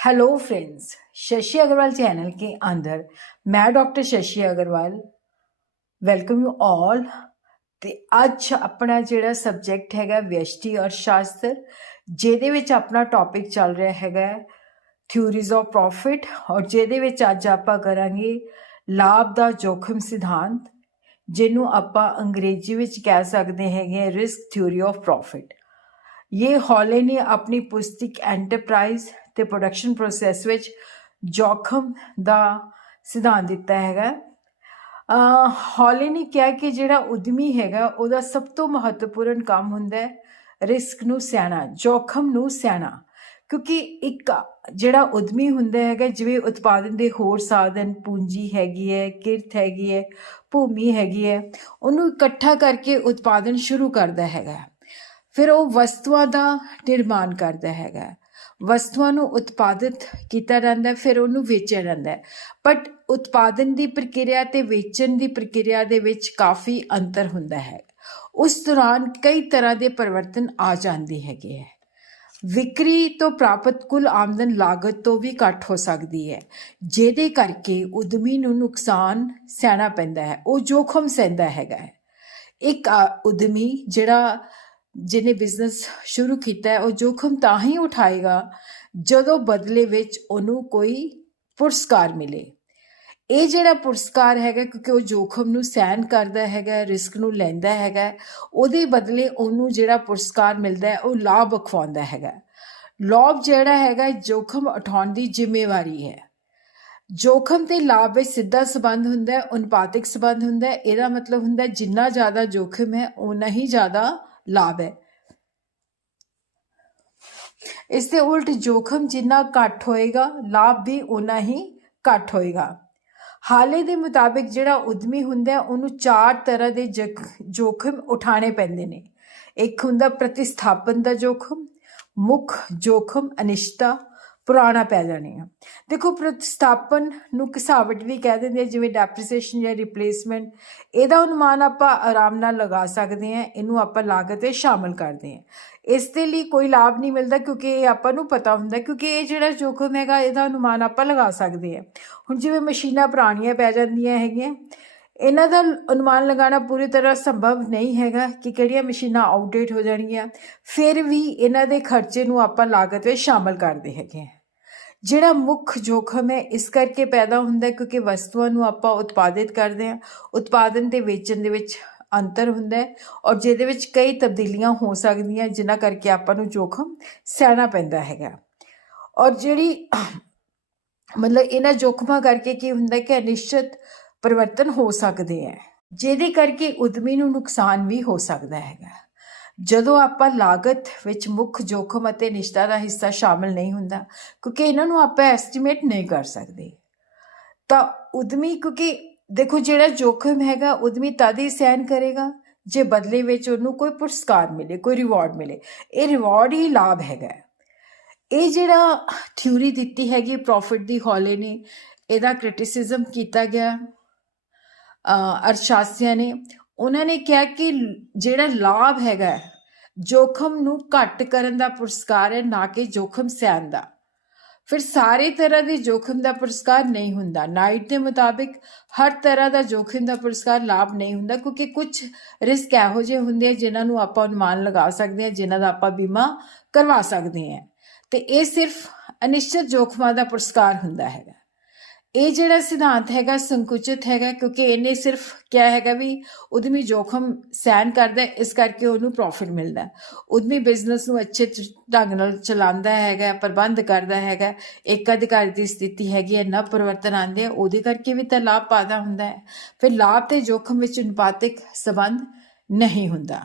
hello friends Shashi Agarwal channel के अंदर मैं doctor Shashi Agarwal welcome you all ਤੇ ਅੱਜ ਆਪਣਾ ਜਿਹੜਾ ਸਬਜੈਕਟ ਹੈਗਾ ਵਿਅਸ਼ਟੀ ਅਰਥ ਸ਼ਾਸਤਰ ਜਿਹਦੇ ਵਿੱਚ ਆਪਣਾ ਟੌਪਿਕ ਚੱਲ ਰਿਹਾ ਹੈਗਾ ਥਿਊਰੀਜ਼ ਆਫ ਪ੍ਰੋਫਿਟ ਔਰ ਜਿਹਦੇ ਵਿੱਚ ਅੱਜ ਆਪਾਂ ਕਰਾਂਗੇ ਲਾਭ ਦਾ ਜੋਖਮ ਸਿਧਾਂਤ ਜਿਹਨੂੰ ਆਪਾਂ ਅੰਗਰੇਜ਼ੀ ਵਿੱਚ ਕਹਿ ਸਕਦੇ ਹੈਗੇ ਰਿਸਕ ਥਿਊਰੀ ਆਫ ਪ੍ਰੋਫਿਟ ਇਹ ਹੌਲੇ ਨੇ ਆਪਣੀ ਪੁਸਤਕ ਐਂਟਰਪ੍ਰਾਈਜ਼ ਤੇ ਪ੍ਰੋਡਕਸ਼ਨ ਪ੍ਰੋਸੈਸ ਵਿੱਚ ਜੋਖਮ ਦਾ ਸਿਧਾਂਤ ਦਿੱਤਾ ਹੈਗਾ। ਅਹ ਹੌਲੇ ਨੇ ਕਿਹਾ ਕਿ ਜਿਹੜਾ ਉਦਮੀ ਹੈਗਾ, ਉਹਦਾ ਸਭ ਤੋਂ ਮਹੱਤਵਪੂਰਨ ਕੰਮ ਹੁੰਦਾ ਹੈ ਰਿਸਕ ਨੂੰ ਸਿਆਣਾ, ਜੋਖਮ ਨੂੰ ਸਿਆਣਾ। ਕਿਉਂਕਿ ਇੱਕ ਜਿਹੜਾ ਉਦਮੀ ਹੁੰਦਾ ਹੈਗਾ, ਜਿਵੇਂ ਉਤਪਾਦਨ ਦੇ ਹੋਰ ਸਾਧਨ, ਪੂੰਜੀ ਹੈਗੀ ਹੈ, ਕਿਰਤ ਹੈਗੀ ਹੈ, ਭੂਮੀ ਹੈਗੀ ਹੈ, ਉਹਨੂੰ ਇਕੱਠਾ ਕਰਕੇ ਉਤਪਾਦਨ ਸ਼ੁਰੂ ਕਰਦਾ ਹੈਗਾ। ਫਿਰ ਉਹ ਵਸਤੂਆਂ ਦਾ ਨਿਰਮਾਣ ਕਰਦਾ ਹੈਗਾ। ਵਸਤੂਆਂ ਨੂੰ ਉਤਪਾਦਿਤ ਕੀਤਾ ਜਾਂਦਾ ਫਿਰ ਉਹਨੂੰ ਵੇਚਿਆ ਜਾਂਦਾ ਹੈ। ਬਟ ਉਤਪਾਦਨ ਦੀ ਪ੍ਰਕਿਰਿਆ ਤੇ ਵੇਚਣ ਦੀ ਪ੍ਰਕਿਰਿਆ ਦੇ ਵਿੱਚ ਕਾਫੀ ਅੰਤਰ ਹੁੰਦਾ ਹੈ। ਉਸ ਦੌਰਾਨ ਕਈ ਤਰ੍ਹਾਂ ਦੇ ਪਰਿਵਰਤਨ ਆ ਜਾਂਦੇ ਹੈਗੇ ਹੈ। ਵਿਕਰੀ ਤੋਂ ਪ੍ਰਾਪਤ ਕੁੱਲ ਆਮਦਨ ਲਾਗਤ ਤੋਂ ਵੀ ਘੱਟ ਹੋ ਸਕਦੀ ਹੈ ਜਿਹਦੇ ਕਰਕੇ ਉਦਮੀ ਨੂੰ ਨੁਕਸਾਨ ਸਹਿਣਾ ਪੈਂਦਾ ਹੈ ਉਹ ਜੋਖਮ ਸਹਿੰਦਾ ਹੈਗਾ ਹੈ। ਇੱਕ ਆ, ਉਦਮੀ ਜਿਹੜਾ ਜਿਹਨੇ ਬਿਜ਼ਨਸ ਸ਼ੁਰੂ ਕੀਤਾ ਹੈ, ਉਹ ਜੋਖਮ ਤਾਂ ਹੀ ਉਠਾਏਗਾ ਜਦੋਂ ਬਦਲੇ ਵਿੱਚ ਉਹਨੂੰ ਕੋਈ ਪੁਰਸਕਾਰ ਮਿਲੇ। ਇਹ ਜਿਹੜਾ ਪੁਰਸਕਾਰ ਹੈਗਾ, ਕਿਉਂਕਿ ਉਹ ਜੋਖਮ ਨੂੰ ਸਹਿਣ ਕਰਦਾ ਹੈਗਾ, ਰਿਸਕ ਨੂੰ ਲੈਂਦਾ ਹੈਗਾ, ਉਹਦੇ ਬਦਲੇ ਉਹਨੂੰ ਜਿਹੜਾ ਪੁਰਸਕਾਰ ਮਿਲਦਾ ਹੈ, ਉਹ ਲਾਭ ਅਖਵਾਉਂਦਾ ਹੈਗਾ। ਲਾਭ ਜਿਹੜਾ ਹੈਗਾ, ਜੋਖਮ ਉਠਾਉਣ ਦੀ ਜ਼ਿੰਮੇਵਾਰੀ ਹੈ। ਜੋਖਮ ਤੇ ਲਾਭ ਵਿੱਚ ਸਿੱਧਾ ਸਬੰਧ ਹੁੰਦਾ ਹੈ, ਅਨੁਪਾਤਿਕ ਸਬੰਧ ਹੁੰਦਾ ਹੈ, ਇਹਦਾ ਮਤਲਬ ਹੁੰਦਾ ਜਿੰਨਾ ਜ਼ਿਆਦਾ ਜੋਖਮ ਹੈ ਉਨਾ ਹੀ ਜ਼ਿਆਦਾ ਲਾਭ ਹੈ। ਇਸ ਦੇ ਉਲਟ ਜੋਖਮ ਜਿੰਨਾ ਘੱਟ ਹੋਏਗਾ, ਲਾਭ ਵੀ ਉਨਾ ਹੀ ਘੱਟ ਹੋਏਗਾ। ਹਾਲੇ ਦੇ ਮੁਤਾਬਿਕ ਜਿਹੜਾ ਉਦਮੀ ਹੁੰਦਾ, ਉਹਨੂੰ ਚਾਰ ਤਰ੍ਹਾਂ ਦੇ ਜਖ- ਜੋਖਮ ਉਠਾਣੇ ਪੈਂਦੇ ਨੇ। ਇੱਕ ਹੁੰਦਾ ਪ੍ਰਤਿਸਥਾਪਨ ਦਾ ਜੋਖਮ, ਮੁੱਖ ਜੋਖਮ ਅਨਿਸ਼ਤਾ, ਪੁਰਾਣਾ ਪੈ ਜਾਣੇ ਆ। ਦੇਖੋ, ਪ੍ਰਤਿਸਥਾਪਨ ਨੂੰ ਘਸਾਵਟ ਵੀ ਕਹਿ ਦਿੰਦੇ ਜਿਵੇਂ ਡੈਪਰੀਸੀਏਸ਼ਨ ਜਾਂ ਰਿਪਲੇਸਮੈਂਟ ਇਹਦਾ ਅਨੁਮਾਨ ਆਪਾਂ ਆਰਾਮ ਨਾਲ ਲਗਾ ਸਕਦੇ ਹਾਂ, ਇਹਨੂੰ ਆਪਾਂ ਲਾਗਤ ਵਿੱਚ ਸ਼ਾਮਲ ਕਰਦੇ ਹਾਂ। ਇਸ ਦੇ ਲਈ ਕੋਈ ਲਾਭ ਨਹੀਂ ਮਿਲਦਾ, ਕਿਉਂਕਿ ਇਹ ਆਪਾਂ ਨੂੰ ਪਤਾ ਹੁੰਦਾ, ਕਿਉਂਕਿ ਇਹ ਜਿਹੜਾ ਜੋਖਮ ਹੈਗਾ, ਇਹਦਾ ਅਨੁਮਾਨ ਆਪਾਂ ਲਗਾ ਸਕਦੇ ਹਾਂ। ਹੁਣ ਜਿਵੇਂ ਮਸ਼ੀਨਾਂ ਪੁਰਾਣੀਆਂ ਪੈ ਜਾਂਦੀਆਂ ਹੈਗੀਆਂ, ਇਹਨਾਂ ਦਾ ਅਨੁਮਾਨ ਲਗਾਉਣਾ ਪੂਰੀ ਤਰ੍ਹਾਂ ਸੰਭਵ ਨਹੀਂ ਹੈਗਾ ਕਿ ਕਿਹੜੀਆਂ ਮਸ਼ੀਨਾਂ ਆਊਟਡੇਟ ਹੋ ਜਾਣਗੀਆਂ, ਫਿਰ ਵੀ ਇਹਨਾਂ ਦੇ ਖਰਚੇ ਨੂੰ ਆਪਾਂ ਲਾਗਤ ਵਿੱਚ ਸ਼ਾਮਲ ਕਰਦੇ ਹੈਗੇ ਹਾਂ। ਜਿਹੜਾ ਮੁੱਖ ਜੋਖਮ ਹੈ, ਇਸ ਕਰਕੇ ਪੈਦਾ ਹੁੰਦਾ ਹੈ, ਕਿਉਂਕਿ ਵਸਤੂਆਂ ਨੂੰ ਆਪਾਂ ਉਤਪਾਦਿਤ ਕਰਦੇ ਹਾਂ। ਉਤਪਾਦਨ ਤੇ ਵੇਚਣ ਦੇ ਵਿੱਚ ਅੰਤਰ ਹੁੰਦਾ ਹੈ ਔਰ ਜਿਹਦੇ ਵਿੱਚ ਕਈ ਤਬਦੀਲੀਆਂ ਹੋ ਸਕਦੀਆਂ, ਜਿਨ੍ਹਾਂ ਕਰਕੇ ਆਪਾਂ ਨੂੰ ਜੋਖਮ ਸਹਿਣਾ ਪੈਂਦਾ ਹੈਗਾ। ਔਰ ਜਿਹੜੀ ਮਤਲਬ ਇਹਨਾਂ ਜੋਖਮਾਂ ਕਰਕੇ ਕੀ ਹੁੰਦਾ ਕਿ ਅਨਿਸ਼ਚਿਤ ਪਰਿਵਰਤਨ ਹੋ ਸਕਦੇ ਹੈ, ਜਿਹਦੇ ਕਰਕੇ ਉਦਮੀ ਨੂੰ ਨੁਕਸਾਨ ਵੀ ਹੋ ਸਕਦਾ ਹੈਗਾ। ਜਦੋਂ ਆਪਾਂ ਲਾਗਤ ਵਿੱਚ ਮੁੱਖ ਜੋਖਮ ਅਤੇ ਨਿਸ਼ਤਾ ਦਾ ਹਿੱਸਾ ਸ਼ਾਮਲ ਨਹੀਂ ਹੁੰਦਾ, ਕਿਉਂਕਿ ਇਹਨਾਂ ਨੂੰ ਆਪਾਂ ਐਸਟੀਮੇਟ ਨਹੀਂ ਕਰ ਸਕਦੇ। ਤਾਂ ਉਦਮੀ, ਕਿਉਂਕਿ ਦੇਖੋ ਜਿਹੜਾ ਜੋਖਮ ਹੈਗਾ, ਉਦਮੀ ਤਦ ਹੀ ਸਹਿਨ ਕਰੇਗਾ ਜੇ ਬਦਲੇ ਵਿੱਚ ਉਹਨੂੰ ਕੋਈ ਪੁਰਸਕਾਰ ਮਿਲੇ, ਕੋਈ ਰਿਵਾਰਡ ਮਿਲੇ। ਇਹ ਰਿਵਾਰਡ ਹੀ ਲਾਭ ਹੈਗਾ। ਇਹ ਜਿਹੜਾ ਥਿਊਰੀ ਦਿੱਤੀ ਹੈਗੀ ਪ੍ਰੋਫਿਟ ਦੀ ਹੌਲੇ ਨੇ, ਇਹਦਾ ਕ੍ਰਿਟਿਸਿਜ਼ਮ ਕੀਤਾ ਗਿਆ ਅਰਸ਼ਾਸੀਆਂ ਨੇ। ਉਹਨਾਂ ਨੇ ਕਿਹਾ ਕਿ ਜਿਹੜਾ ਲਾਭ ਹੈਗਾ ਜੋਖਮ ਨੂੰ ਘੱਟ ਕਰਨ ਦਾ ਪੁਰਸਕਾਰ ਹੈ, ਨਾ ਕਿ ਜੋਖਮ ਸਹਿਣ ਦਾ। ਫਿਰ ਸਾਰੇ ਤਰ੍ਹਾਂ ਦੇ ਜੋਖਮ ਦਾ ਪੁਰਸਕਾਰ ਨਹੀਂ ਹੁੰਦਾ। ਨਾਈਟ ਦੇ ਮੁਤਾਬਿਕ ਹਰ ਤਰ੍ਹਾਂ ਦਾ ਜੋਖਮ ਦਾ ਪੁਰਸਕਾਰ ਲਾਭ ਨਹੀਂ ਹੁੰਦਾ, ਕਿਉਂਕਿ ਕੁਝ ਰਿਸਕ ਇਹੋ ਜਿਹੇ ਹੁੰਦੇ ਆ ਜਿਨ੍ਹਾਂ ਨੂੰ ਆਪਾਂ ਅਨੁਮਾਨ ਲਗਾ ਸਕਦੇ ਹਾਂ ਜਿਨ੍ਹਾਂ ਦਾ ਆਪਾਂ ਬੀਮਾ ਕਰਵਾ ਸਕਦੇ ਹਾਂ ਤੇ ਇਹ ਸਿਰਫ ਅਨਿਸ਼ਚਿਤ ਜੋਖਮਾਂ ਦਾ ਪੁਰਸਕਾਰ ਹੁੰਦਾ ਹੈਗਾ। ਇਹ ਜਿਹੜਾ ਸਿਧਾਂਤ ਹੈਗਾ, ਸੰਕੁਚਿਤ ਹੈਗਾ, ਕਿਉਂਕਿ ਇਹਨੇ ਸਿਰਫ ਕਿਹਾ ਹੈਗਾ ਵੀ ਉਦਮੀ ਜੋਖਮ ਸਹਿਨ ਕਰਦਾ ਇਸ ਕਰਕੇ ਉਹਨੂੰ ਪ੍ਰੋਫਿਟ ਮਿਲਦਾ ਉਦਮੀ ਬਿਜ਼ਨਸ ਨੂੰ ਅੱਛੇ ਢੰਗ ਨਾਲ ਚਲਾਉਂਦਾ ਹੈਗਾ, ਪ੍ਰਬੰਧ ਕਰਦਾ ਹੈਗਾ, ਇੱਕ ਅਧਿਕਾਰੀ ਦੀ ਸਥਿਤੀ ਹੈਗੀ ਹੈ ਨਾ ਪਰਿਵਰਤਨ ਆਉਂਦੇ ਆ, ਉਹਦੇ ਕਰਕੇ ਵੀ ਤਾਂ ਲਾਭ ਪਾਦਾ ਹੁੰਦਾ ਹੈ। ਫਿਰ ਲਾਭ ਤੇ ਜੋਖਮ ਵਿੱਚ ਅਨੁਪਾਤਿਕ ਸਬੰਧ ਨਹੀਂ ਹੁੰਦਾ।